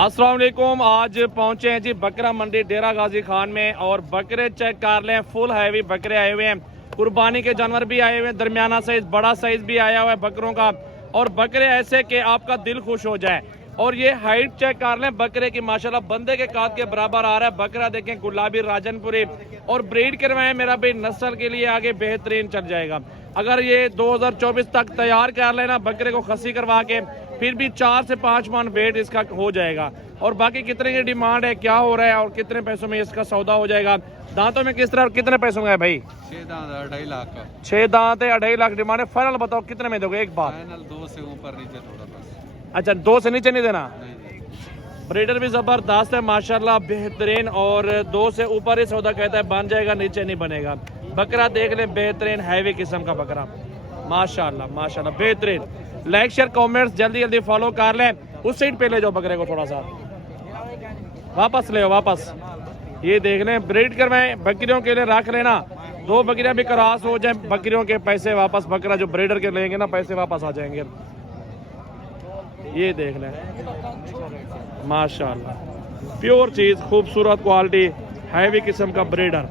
अस्सलाम वालेकुम। आज पहुंचे हैं जी बकरा मंडी डेरा गाजी खान में और बकरे चेक कर लें। फुल हैवी बकरे आए हुए हैं, कुर्बानी के जानवर भी आए हुए हैं, दरमियाना साइज बड़ा साइज भी आया हुआ है बकरों का। और बकरे ऐसे कि आपका दिल खुश हो जाए। और ये हाइट चेक कर लें बकरे की, माशाल्लाह बंदे के काद के बराबर आ रहा है बकरा। देखें गुलाबी राजनपुरी और ब्रीड करवाएं मेरा भाई, नस्ल के लिए आगे बेहतरीन चल जाएगा। अगर ये 2024 तक तैयार कर लेना बकरे को खसी करवा के, फिर भी 4 से 5 मन वेट इसका हो जाएगा। और बाकी कितने की डिमांड है, क्या हो रहा है और कितने पैसों में इसका सौदा हो जाएगा, दांतों में किस तरह कितने पैसों में है भाई? 6 दांत 2.5 लाख का। 6 दांत है, 2.5 लाख डिमांड है। फाइनल बताओ कितने में दोगे? एक बात फाइनल 2 से ऊपर नीचे थोड़ा बस। अच्छा, 2 से नीचे नहीं देना। नहीं। ब्रीडर भी जबरदस्त है माशाल्लाह, बेहतरीन। और 2 से ऊपर ही सौदा कहता है, बन जाएगा, नीचे नहीं बनेगा। बकरा देख ले, बेहतरीन हैवी किस्म का बकरा, माशाल्लाह माशाल्लाह बेहतरीन। लाइक शेयर कमेंट्स जल्दी जल्दी फॉलो कर लें। उस साइड पे ले जाओ बकरे को, थोड़ा सा वापस ले वापस। ये देख लें, ब्रीड करवाएं बकरियों के लिए रख लेना। 2 बकरियां भी क्रॉस हो जाए, बकरियों के पैसे वापस, बकरा जो ब्रीडर के लेंगे ना पैसे वापस आ जाएंगे। ये देख लें माशाल्लाह, प्योर चीज, खूबसूरत क्वालिटी, हैवी किस्म का ब्रीडर।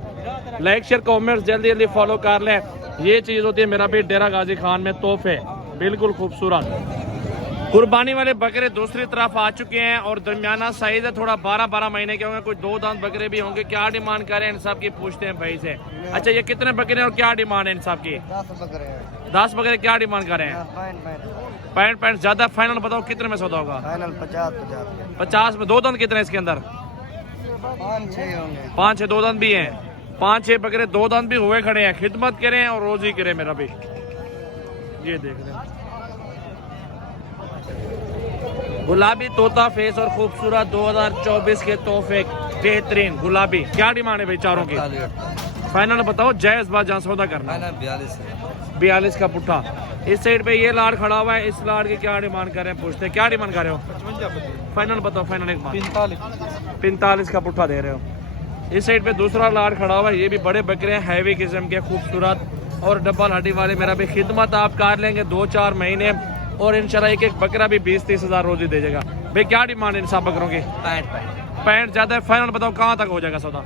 लाइक शेयर कमेंट्स जल्दी जल्दी फॉलो कर लें। ये चीज होती है मेरा भी डेरा गाजी खान में, तोहफे बिल्कुल खूबसूरत। कुर्बानी वाले बकरे दूसरी तरफ आ चुके हैं और दरमियाना साइज है, थोड़ा 12-12 महीने के होंगे, कुछ 2 दांत बकरे भी होंगे। क्या डिमांड करें इन सब की, पूछते हैं भाई से। अच्छा, ये कितने बकरे हैं और क्या डिमांड है इन सब की? 10 बकरे क्या डिमांड करें? 65 ज्यादा। फाइनल बताओ कितने में सौदा होगा? फाइनल 50 में। 2 दांत कितने हैं इसके अंदर? 5-6 2 दांत भी हैं। 5-6 बकरे 2 दांत भी हुए खड़े हैं। खिदमत करें और रोजी करें मेरा भी। ये देख रहे हैं गुलाबी तोता फेस और खूबसूरत 2024 के तोहफे, बेहतरीन गुलाबी। क्या डिमांड है भाई चारों की? फाइनल बताओ, जायज बात जहाँ सौदा करना। 42 का पुट्ठा। इस साइड पे ये लाड़ खड़ा हुआ है, इस लाड़ की क्या डिमांड कर रहे हैं, पूछते हैं क्या डिमांड कर रहे हो? फाइनल बताओ, फाइनल एक बात। 45 का पुट्ठा दे रहे हो। इस साइड पे दूसरा लाड़ खड़ा हुआ है, ये भी बड़े बकरे हैं, हैवी किस्म के, खूबसूरत और डबल हड्डी वाले। मेरा भी खिदमत आप कर लेंगे 2-4 महीने और इंशाल्लाह एक बकरा भी 20-30 हज़ार रोजी दे जाएगा। भाई क्या डिमांड है इन सब बकरों की? 65 ज्यादा है। फाइनल बताओ कहाँ तक हो जाएगा सौदा?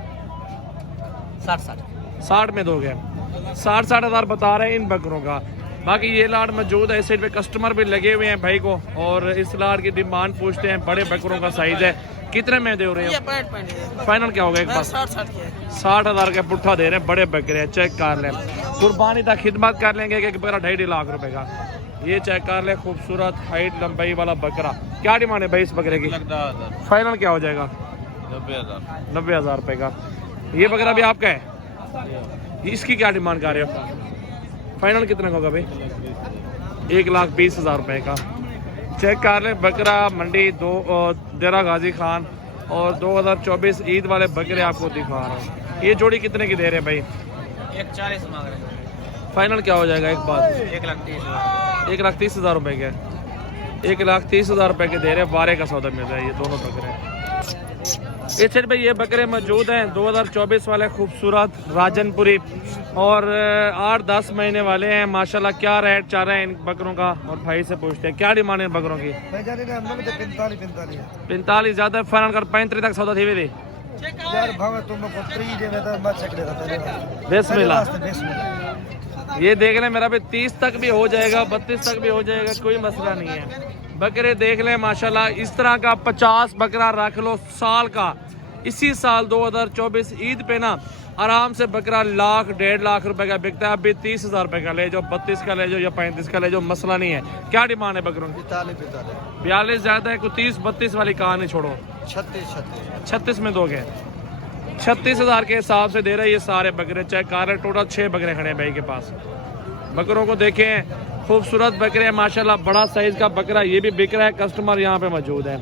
60 में दोगे? 60 हज़ार बता रहे हैं इन बकरों का। बाकी ये लाड़ मौजूद है, इस साइड पे कस्टमर भी लगे हुए हैं भाई को। और इस लाड़ की डिमांड पूछते हैं, बड़े बकरों का साइज है, कितने में दे रहे हो? फाइनल क्या होगा एक बार? 60 हज़ार का पुट्ठा दे रहे हैं, बड़े बकरे हैं, चेक कर लें। कुर्बानी तक खिदमत कर लेंगे कि बकरा 2.5 लाख रुपए का। ये चेक कर ले, खूबसूरत हाइट लंबाई वाला बकरा। क्या डिमांड है भाई इस बकरे की? फाइनल क्या हो जाएगा? 90 हज़ार रुपए का। ये बकरा भी आपका है, इसकी क्या डिमांड कर रहे हो? फाइनल कितने का होगा भाई? 1,20,000 रुपए का। चेक कर ले, बकरा मंडी डेरा गाजी खान और 2024 ईद वाले बकरे आपको दिखा रहा हूँ। ये जोड़ी कितने की दे रहे हैं भाई? 140 मांग रहे हैं। फाइनल क्या हो जाएगा एक बात? 1,30,000 रुपए के। 1,30,000 रुपए के दे रहे हैं, 12 का सौदा मिल रहा है ये दोनों बकरे। इस साइड पे ये बकरे मौजूद हैं 2024 वाले, खूबसूरत राजनपुरी और 8-10 महीने वाले हैं माशाल्लाह। क्या रेट चल रहा है इन बकरों का और भाई से पूछते हैं क्या डिमांड है इन बकरों की? 45 ज्यादा। फाइनल कर 35 तक सौदा थी वे। ये देख लें मेरा भी 30 तक भी हो जाएगा, 32 तक भी हो जाएगा, कोई मसला नहीं है। बकरे देख लें माशाल्लाह, इस तरह का 50 बकरा रख लो साल का। इसी साल 2024 ईद पे ना आराम से बकरा 1,00,000-1.5 लाख रुपए का बिकता है। अभी 30,000 रुपए का ले जाओ, 32 का ले जाओ या 35 का ले जाओ, मसला नहीं है। क्या डिमांड है बकरों की? 42 ज्यादा है, कोई 30-32 वाली कहानी छोड़ो। 36 में दोगे? 36,000 के हिसाब से दे रहे हैं ये सारे बकरे। चेक कर रहे, टोटल 6 बकरे खड़े हैं भाई के पास। बकरों को देखें, खूबसूरत बकरे हैं माशाल्लाह, बड़ा साइज का बकरा ये भी बिक रहा है, कस्टमर यहाँ पे मौजूद है।